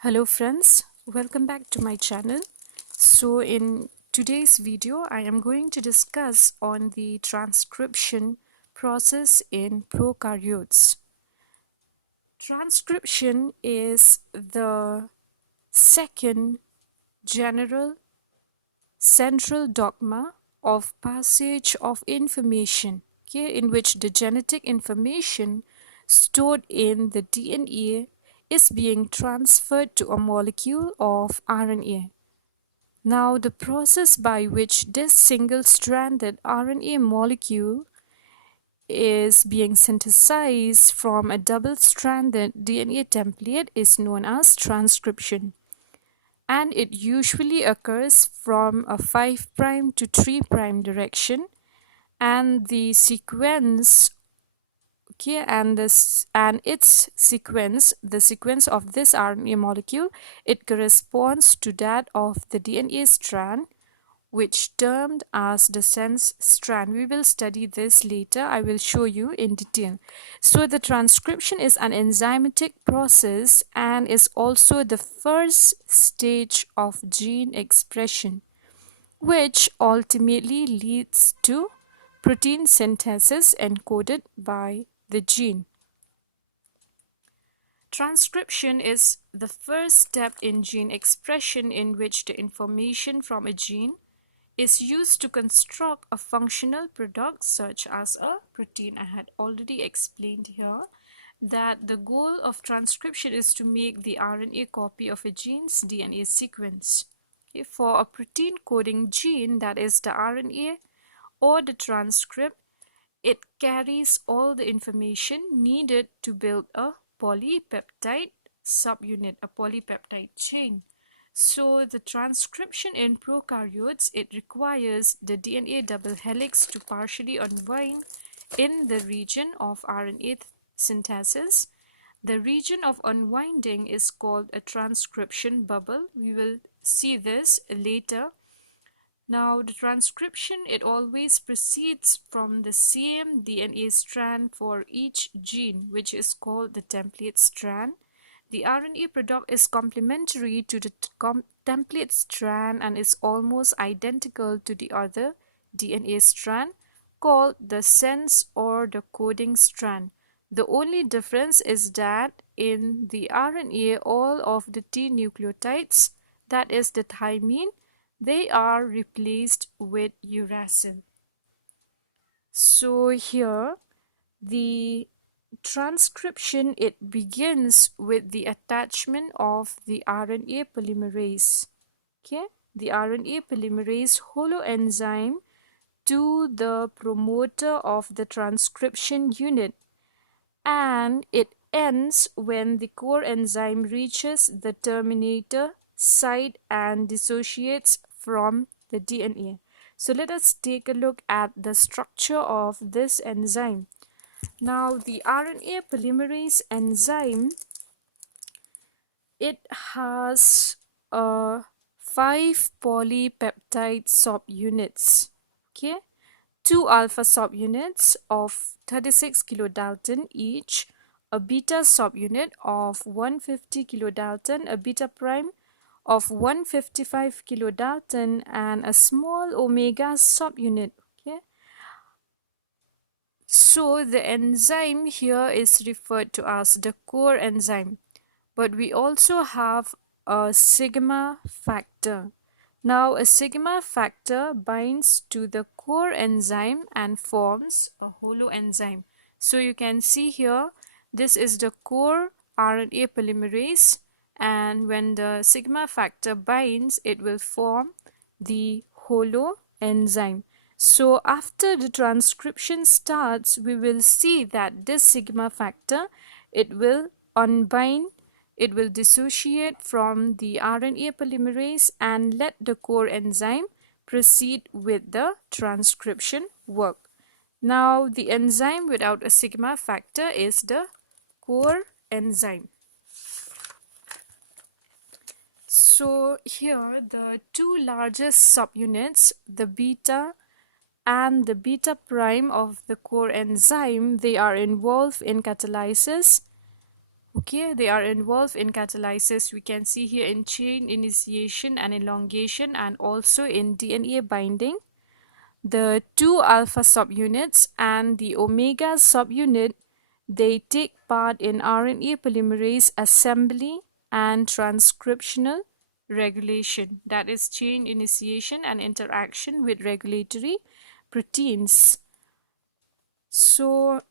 Hello friends, welcome back to my channel. So in today's video I am going to discuss on the transcription process in prokaryotes. Transcription is the second general central dogma of passage of information, okay, in which the genetic information stored in the DNA is being transferred to a molecule of RNA. Now, the process by which this single-stranded RNA molecule is being synthesized from a double-stranded DNA template is known as transcription, and it usually occurs from a 5' to 3' direction, and the sequence its sequence, the sequence of this RNA molecule, it corresponds to that of the DNA strand, which termed as the sense strand. We will study this later. I will show you in detail. So the transcription is an enzymatic process and is also the first stage of gene expression, which ultimately leads to protein synthesis encoded by the gene. Transcription is the first step in gene expression in which the information from a gene is used to construct a functional product such as a protein. I had already explained here that the goal of transcription is to make the RNA copy of a gene's DNA sequence. Okay, for a protein coding gene, that is the RNA or the transcript, it carries all the information needed to build a polypeptide subunit, a polypeptide chain. So the transcription in prokaryotes, it requires the DNA double helix to partially unwind in the region of RNA synthesis. The region of unwinding is called a transcription bubble. We will see this later. Now the transcription, it always proceeds from the same DNA strand for each gene, which is called the template strand. The RNA product is complementary to the template strand and is almost identical to the other DNA strand called the sense or the coding strand. The only difference is that in the RNA, all of the T nucleotides, that is the thymine, they are replaced with uracil. So here the transcription, it begins with the attachment of the RNA polymerase, okay, the RNA polymerase holoenzyme to the promoter of the transcription unit, and it ends when the core enzyme reaches the terminator site and dissociates from the DNA. So let us take a look at the structure of this enzyme. Now the RNA polymerase enzyme, it has 5 polypeptide subunits, okay, 2 alpha subunits of 36 kilodalton each, a beta subunit of 150 kilodalton, a beta prime of 155 kilodalton, and a small omega subunit. Okay, so the enzyme here is referred to as the core enzyme, but we also have a sigma factor. Now a sigma factor binds to the core enzyme and forms a holoenzyme. So you can see here, this is the core RNA polymerase, and when the sigma factor binds, it will form the holoenzyme. So after the transcription starts, we will see that this sigma factor, it will unbind, it will dissociate from the RNA polymerase and let the core enzyme proceed with the transcription work. Now the enzyme without a sigma factor is the core enzyme. So here the two largest subunits, the beta and the beta prime of the core enzyme, they are involved in catalysis, Okay, they are involved in catalysis. We can see here in chain initiation and elongation, and also in DNA binding. The 2 alpha subunits and the omega subunit, they take part in RNA polymerase assembly and transcriptional regulation, that is chain initiation and interaction with regulatory proteins. So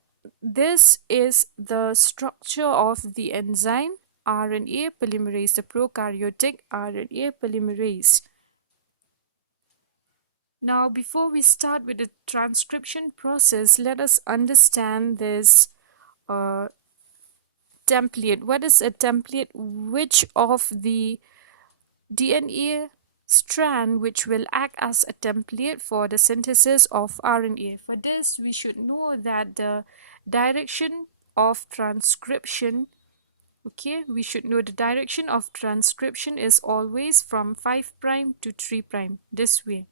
this is the structure of the enzyme RNA polymerase, the prokaryotic RNA polymerase. Now, before we start with the transcription process, let us understand this template. What is a template? Which of the DNA strand which will act as a template for the synthesis of RNA. For this, we should know that the direction of transcription, okay, we should know the direction of transcription is always from 5' to 3', this way.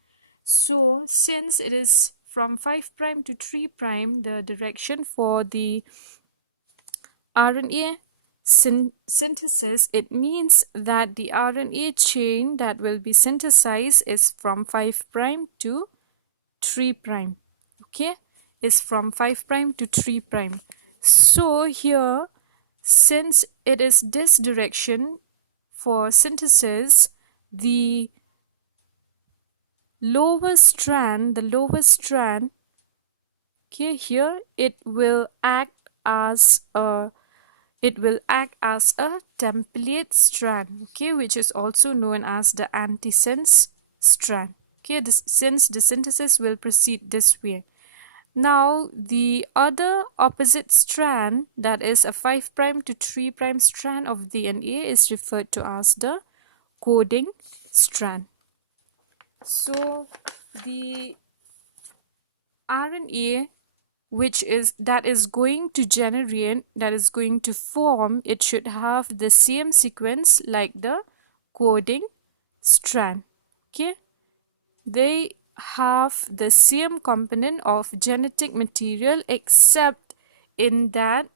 So since it is from 5' to 3', the direction for the RNA synthesis, it means that the RNA chain that will be synthesized is from 5' to 3'. Okay, is from 5' to 3'. So here, since it is this direction for synthesis, the lower strand, okay, here it will act as a template strand, okay, which is also known as the antisense strand. Okay, since the synthesis will proceed this way. Now the other opposite strand, that is a 5' to 3' strand of DNA, is referred to as the coding strand. So the RNA that is going to form, it should have the same sequence like the coding strand. Okay, they have the same component of genetic material, except in that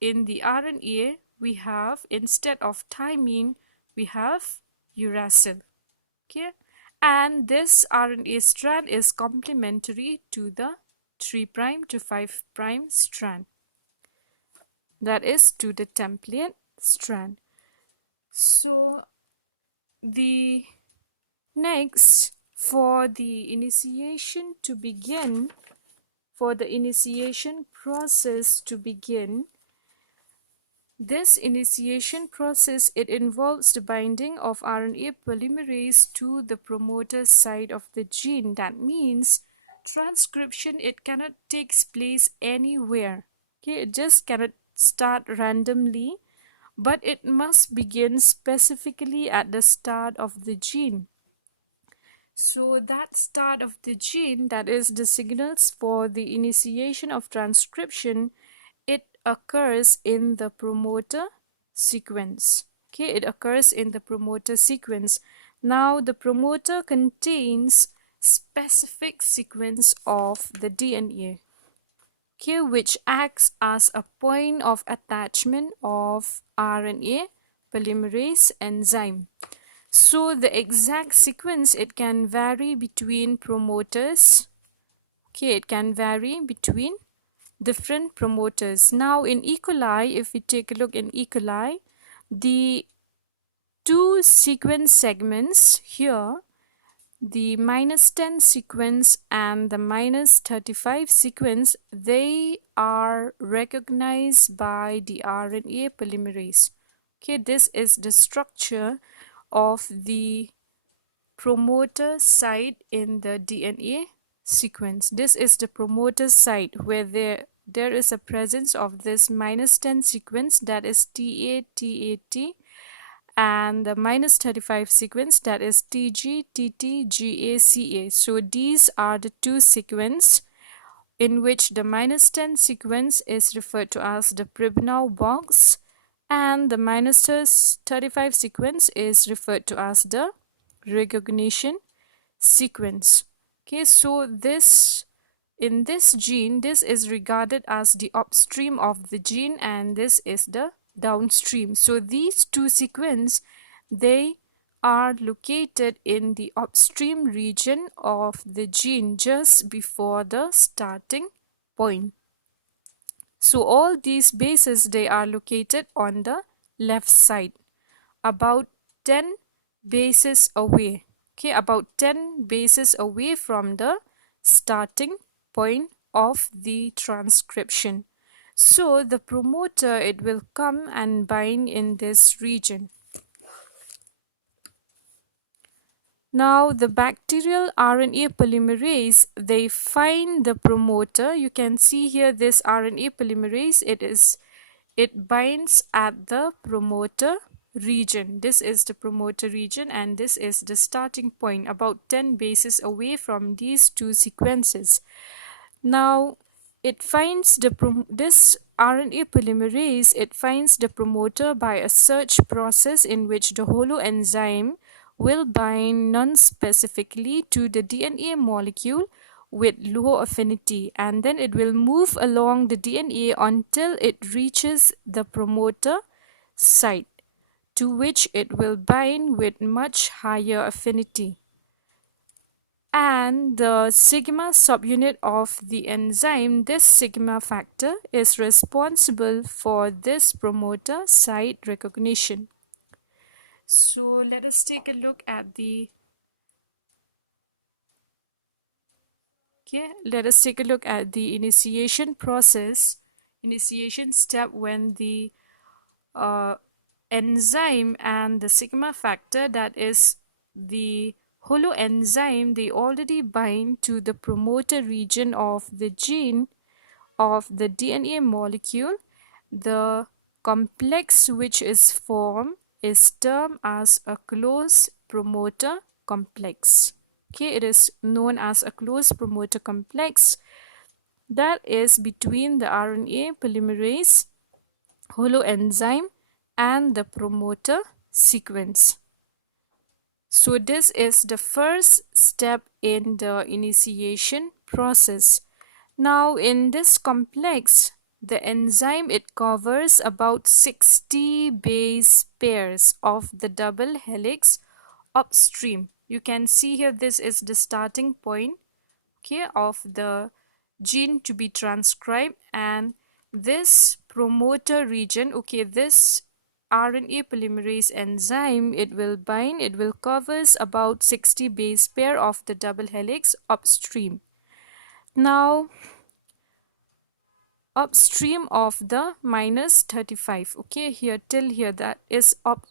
in the RNA we have, instead of thymine, we have uracil. Okay, and this RNA strand is complementary to the 3' to 5' strand, that is to the template strand. So the next, for the initiation process to begin, this initiation process, it involves the binding of RNA polymerase to the promoter site of the gene. That means transcription, it cannot take place anywhere. Okay, it just cannot start randomly, but it must begin specifically at the start of the gene. So that start of the gene, that is the signals for the initiation of transcription, it occurs in the promoter sequence. Okay, it occurs in the promoter sequence. Now the promoter contains specific sequence of the DNA, okay, which acts as a point of attachment of RNA polymerase enzyme. So the exact sequence, it can vary between promoters. Okay, it can vary between different promoters. Now in E. coli, if we take a look in E. coli, the 2 sequence segments here, the -10 sequence and the -35 sequence, they are recognized by the RNA polymerase. Okay, this is the structure of the promoter site in the DNA sequence. This is the promoter site where there is a presence of this -10 sequence, that is TA-TAT, and the -35 sequence, that is TG-TT-GA-CA. So these are the 2 sequences in which the -10 sequence is referred to as the Pribnow box, and the -35 sequence is referred to as the recognition sequence. Okay, so in this gene, this is regarded as the upstream of the gene, and this is the downstream. So these two sequences, they are located in the upstream region of the gene just before the starting point. So all these bases, they are located on the left side, about 10 bases away. Okay, about 10 bases away from the starting point of the transcription. So the promoter, it will come and bind in this region. Now the bacterial RNA polymerase, they find the promoter. You can see here this RNA polymerase, it binds at the promoter region. This is the promoter region and this is the starting point, about 10 bases away from these two sequences. Now it finds this RNA polymerase, it finds the promoter by a search process in which the holoenzyme will bind non-specifically to the DNA molecule with low affinity, and then it will move along the DNA until it reaches the promoter site, to which it will bind with much higher affinity. And the sigma subunit of the enzyme, this sigma factor, is responsible for this promoter site recognition. So let us take a look at the initiation process, initiation step, when the enzyme and the sigma factor, that is the holoenzyme, they already bind to the promoter region of the gene of the DNA molecule. The complex which is formed is termed as a close promoter complex. Okay, it is known as a close promoter complex that is between the RNA polymerase holoenzyme and the promoter sequence. So this is the first step in the initiation process. Now in this complex, the enzyme, it covers about 60 base pairs of the double helix upstream. You can see here this is the starting point, okay, of the gene to be transcribed, and this promoter region, okay, this RNA polymerase enzyme, it will bind, it will covers about 60 base pair of the double helix upstream. Now upstream of the -35, okay, here till here, that is up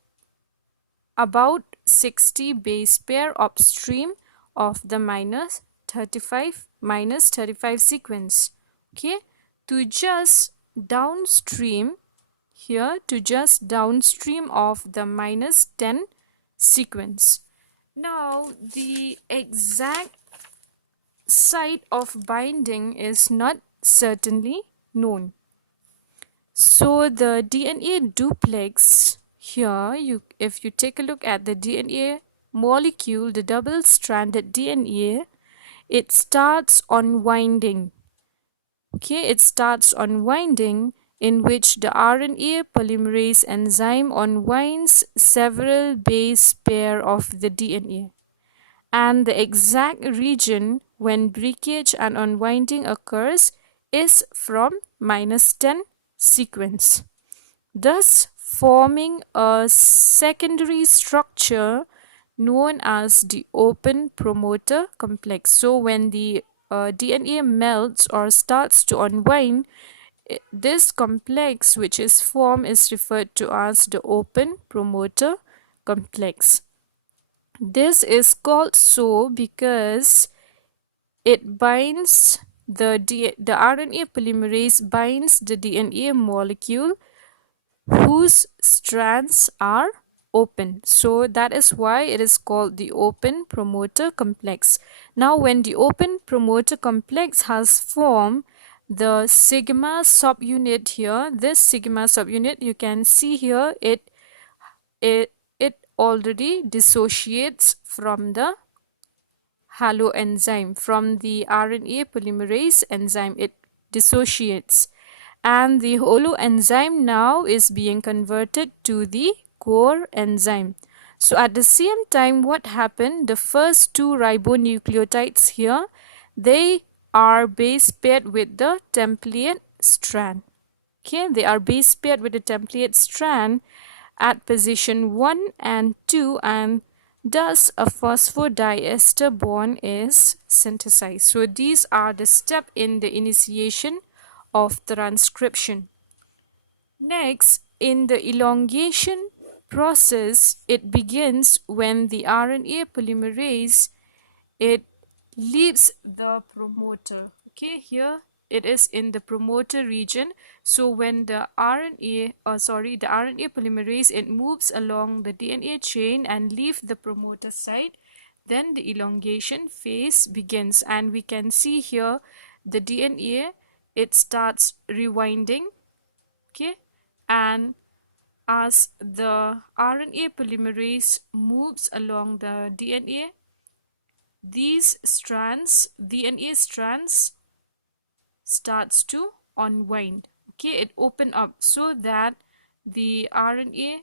about 60 base pair upstream of the -35 sequence. Okay, to just downstream here, to just downstream of the -10 sequence. Now the exact site of binding is not certainly known. So the DNA duplex here, if you take a look at the DNA molecule, the double-stranded DNA, it starts unwinding. Okay, it starts unwinding, in which the RNA polymerase enzyme unwinds several base pair of the DNA. And the exact region when breakage and unwinding occurs is from -10 sequence, thus forming a secondary structure known as the open promoter complex. So when the DNA melts or starts to unwind, this complex which is formed is referred to as the open promoter complex. This is called so because it binds the RNA polymerase binds the DNA molecule whose strands are open. So that is why it is called the open promoter complex. Now when the open promoter complex has formed, the sigma subunit here, this sigma subunit, you can see here, it already dissociates from the haloenzyme, from the RNA polymerase enzyme. It dissociates, and the holoenzyme now is being converted to the core enzyme. So at the same time, what happened? The first two ribonucleotides here, they are base paired with the template strand. Okay, they are base paired with the template strand at position 1 and 2, and thus a phosphodiester bond is synthesized. So these are the steps in the initiation of transcription. Next, in the elongation process, it begins when the RNA polymerase, it leaves the promoter. Okay, here it is in the promoter region. So when the RNA polymerase, it moves along the DNA chain and leave the promoter site, then the elongation phase begins, and we can see here the DNA, it starts rewinding. Okay, and as the RNA polymerase moves along the DNA, these strands, DNA strands, starts to unwind. Okay, it open up so that the RNA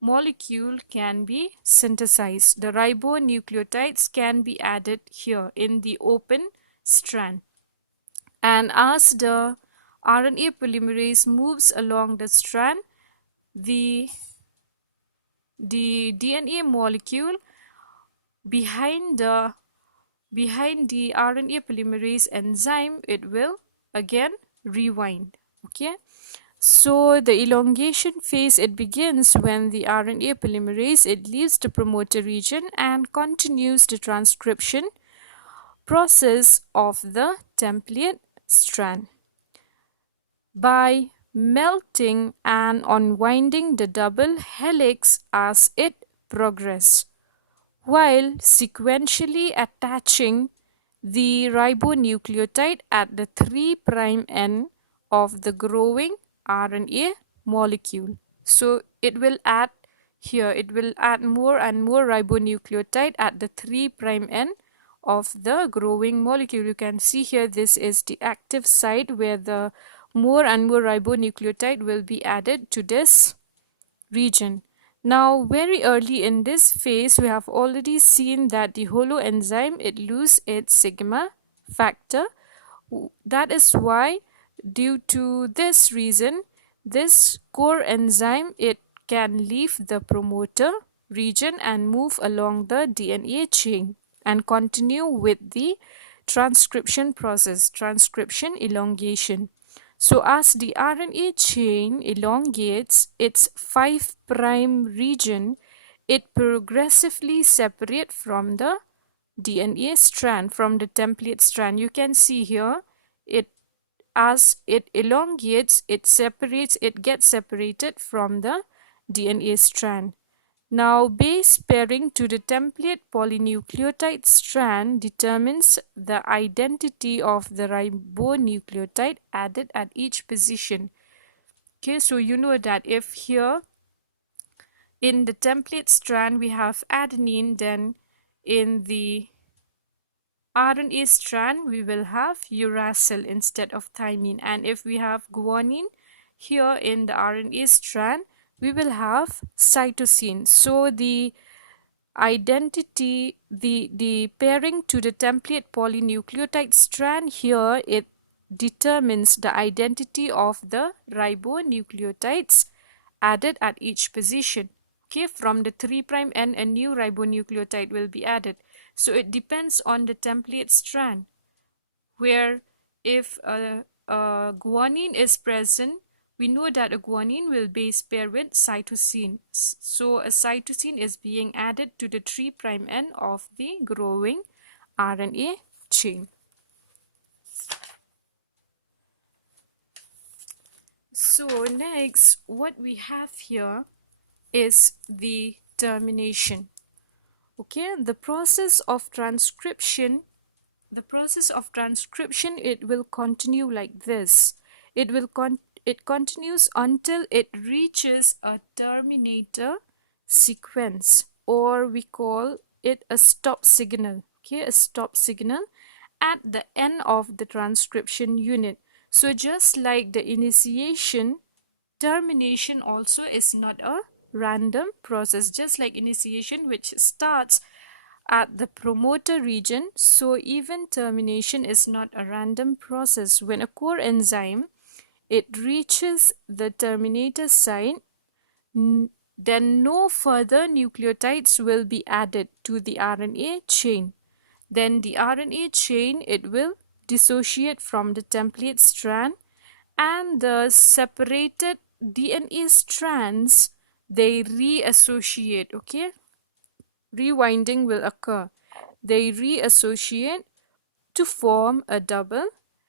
molecule can be synthesized. The ribonucleotides can be added here in the open strand. And as the RNA polymerase moves along the strand, the DNA molecule behind the RNA polymerase enzyme, it will again rewind. Okay, so the elongation phase, it begins when the RNA polymerase, it leaves the promoter region and continues the transcription process of the template strand by melting and unwinding the double helix as it progresses, while sequentially attaching the ribonucleotide at the 3' end of the growing RNA molecule. So it will add here, it will add more and more ribonucleotide at the 3' end of the growing molecule. You can see here, this is the active site where the more and more ribonucleotide will be added to this region. Now, very early in this phase, we have already seen that the holoenzyme, it loses its sigma factor. That is why, due to this reason, this core enzyme, it can leave the promoter region and move along the DNA chain and continue with the transcription process, transcription elongation. So as the RNA chain elongates its 5' region, it progressively separates from the DNA strand, from the template strand. You can see here, it as it elongates, it separates, it gets separated from the DNA strand. Now, base pairing to the template polynucleotide strand determines the identity of the ribonucleotide added at each position. Okay, so you know that if here in the template strand we have adenine, then in the RNA strand we will have uracil instead of thymine, and if we have guanine here in the RNA strand, we will have cytosine. So the identity, the pairing to the template polynucleotide strand here, it determines the identity of the ribonucleotides added at each position. Okay, from the 3' end, a new ribonucleotide will be added. So it depends on the template strand, where if a guanine is present, we know that a guanine will base pair with cytosine. So a cytosine is being added to the 3' end of the growing RNA chain. So next, what we have here is the termination. Okay, the process of transcription, it will continue like this. It continues until it reaches a terminator sequence, or we call it a stop signal. Okay, a stop signal at the end of the transcription unit. So just like the initiation, termination also is not a random process. Just like initiation, which starts at the promoter region, so even termination is not a random process. When a core enzyme it reaches the terminator site, then no further nucleotides will be added to the RNA chain. Then the RNA chain it will dissociate from the template strand, and the separated DNA strands they reassociate. Okay, rewinding will occur. They reassociate to form a double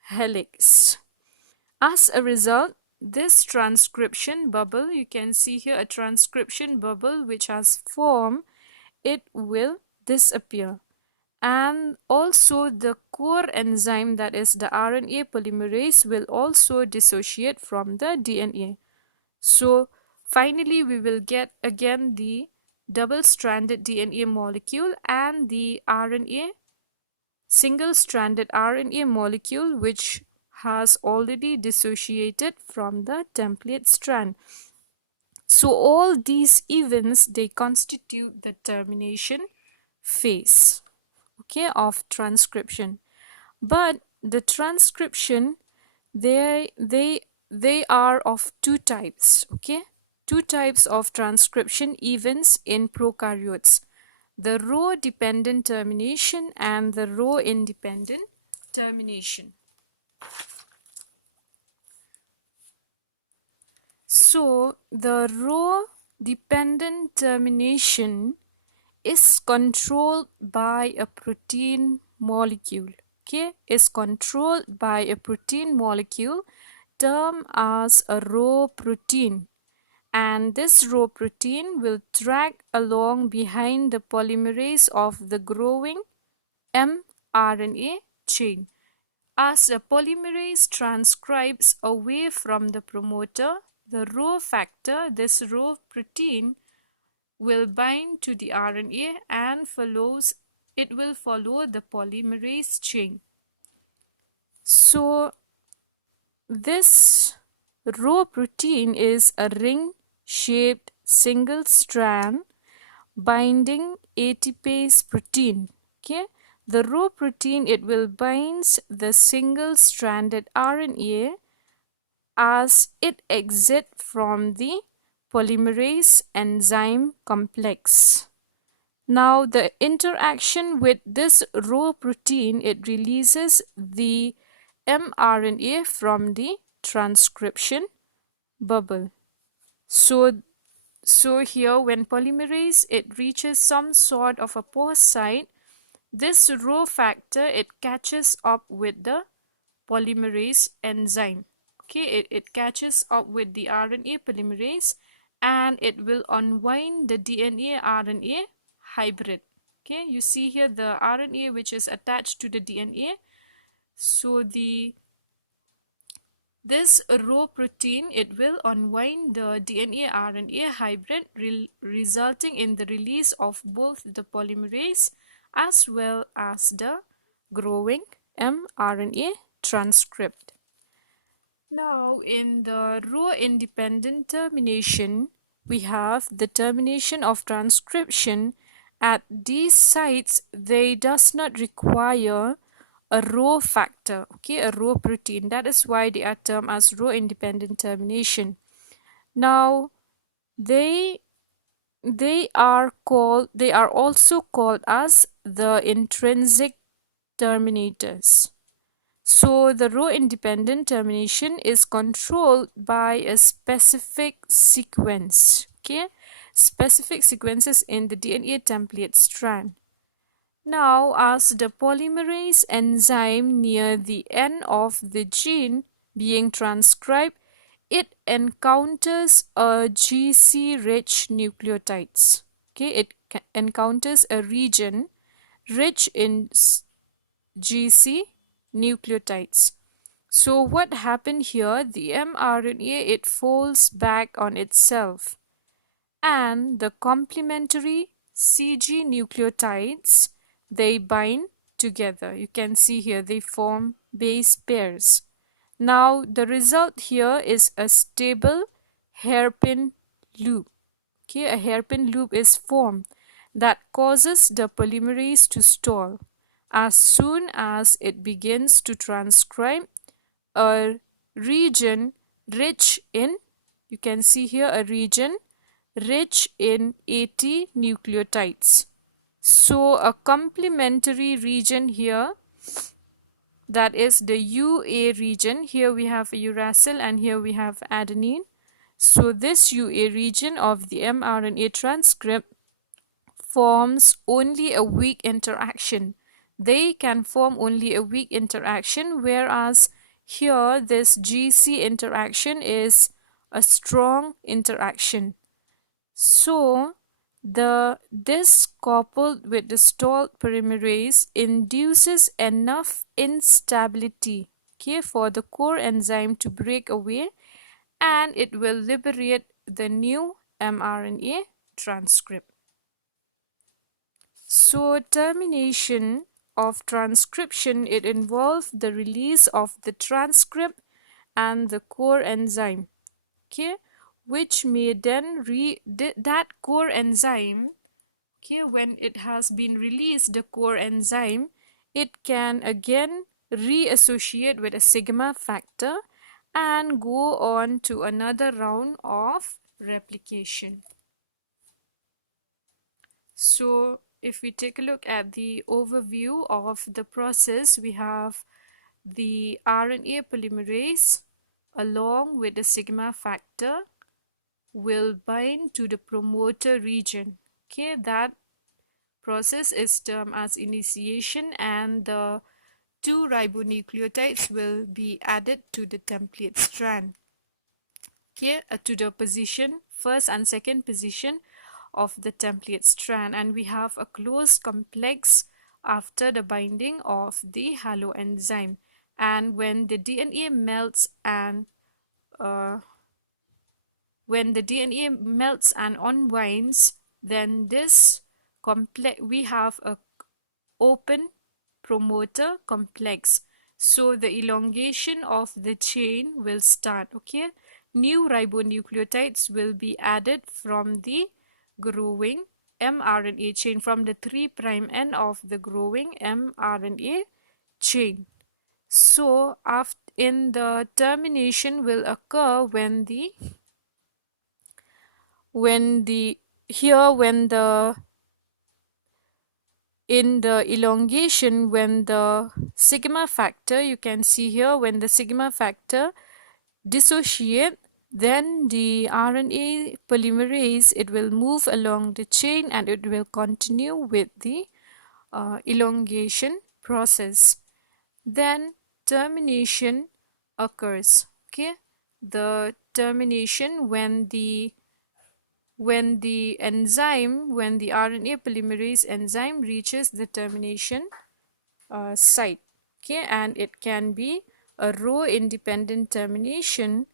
helix. As a result, this transcription bubble, you can see here a transcription bubble which has formed, it will disappear. And also the core enzyme, that is the RNA polymerase, will also dissociate from the DNA. So finally we will get again the double-stranded DNA molecule and the RNA single-stranded RNA molecule which has already dissociated from the template strand. So all these events they constitute the termination phase, okay, of transcription. But the transcription, they are of two types, okay, two types of transcription events in prokaryotes: the RHO dependent termination and the RHO independent termination. So the RHO dependent termination is controlled by a protein molecule, okay, is controlled by a protein molecule termed as a RHO protein, and this RHO protein will drag along behind the polymerase of the growing mRNA chain. As the polymerase transcribes away from the promoter, the RHO factor, this RHO protein, will bind to the RNA and it will follow the polymerase chain. So this RHO protein is a ring-shaped single strand binding ATPase protein. Okay, the RHO protein it will bind the single-stranded RNA as it exits from the polymerase enzyme complex. Now the interaction with this RHO protein, it releases the mRNA from the transcription bubble. So here when polymerase it reaches some sort of a pause site, this RHO factor it catches up with the polymerase enzyme. Okay, it catches up with the RNA polymerase and it will unwind the DNA RNA hybrid. Okay, you see here the RNA which is attached to the DNA. So this RHO protein it will unwind the DNA RNA hybrid, resulting in the release of both the polymerase as well as the growing mRNA transcript. Now in the RHO independent termination, we have the termination of transcription. At these sites, they does not require a RHO factor, okay, a RHO protein. That is why they are termed as RHO independent termination. Now they are also called as the intrinsic terminators. So the RHO independent termination is controlled by a specific sequence, okay, specific sequences in the DNA template strand. Now as the polymerase enzyme near the end of the gene being transcribed, it encounters a GC-rich nucleotides. Okay, it encounters a region rich in GC nucleotides. So what happened here? The mRNA it folds back on itself, and the complementary CG nucleotides they bind together. You can see here they form base pairs. Now the result here is a stable hairpin loop. Okay, a hairpin loop is formed that causes the polymerase to stall. As soon as it begins to transcribe a region rich in, you can see here a region rich in 80 nucleotides. So a complementary region here, that is the UA region. Here we have a uracil and here we have adenine. So this UA region of the mRNA transcript forms only a weak interaction. They can form only a weak interaction, whereas here this GC interaction is a strong interaction. So this coupled with the stalled polymerase induces enough instability, okay, for the core enzyme to break away, and it will liberate the new mRNA transcript. So termination of transcription, it involves the release of the transcript and the core enzyme, okay, which may then that core enzyme, okay, when it has been released, the core enzyme, it can again reassociate with a sigma factor and go on to another round of replication. So if we take a look at the overview of the process, we have the RNA polymerase along with the sigma factor will bind to the promoter region. Okay, that process is termed as initiation, and the 2 ribonucleotides will be added to the template strand. Okay, to the position, first and second position of the template strand, and we have a closed complex after the binding of the haloenzyme. And when the DNA melts and unwinds, then this complex, we have a open promoter complex. So the elongation of the chain will start. Okay, new ribonucleotides will be added from the growing mRNA chain, from the 3' end of the growing mRNA chain. So in the termination will occur when the in the elongation, when the sigma factor, you can see here, when the sigma factor dissociate, then the RNA polymerase, it will move along the chain and it will continue with the elongation process. Then termination occurs. Okay, the termination when the RNA polymerase enzyme reaches the termination site. Okay, and it can be a RHO-independent termination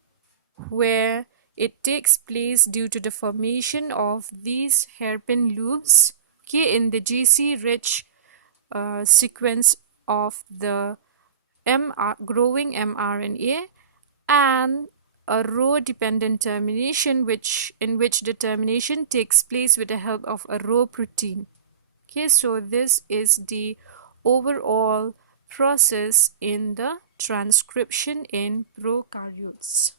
where it takes place due to the formation of these hairpin loops, okay, in the GC rich sequence of the growing mRNA, and a RHO dependent termination in which the termination takes place with the help of a RHO protein. Okay, so this is the overall process in the transcription in prokaryotes.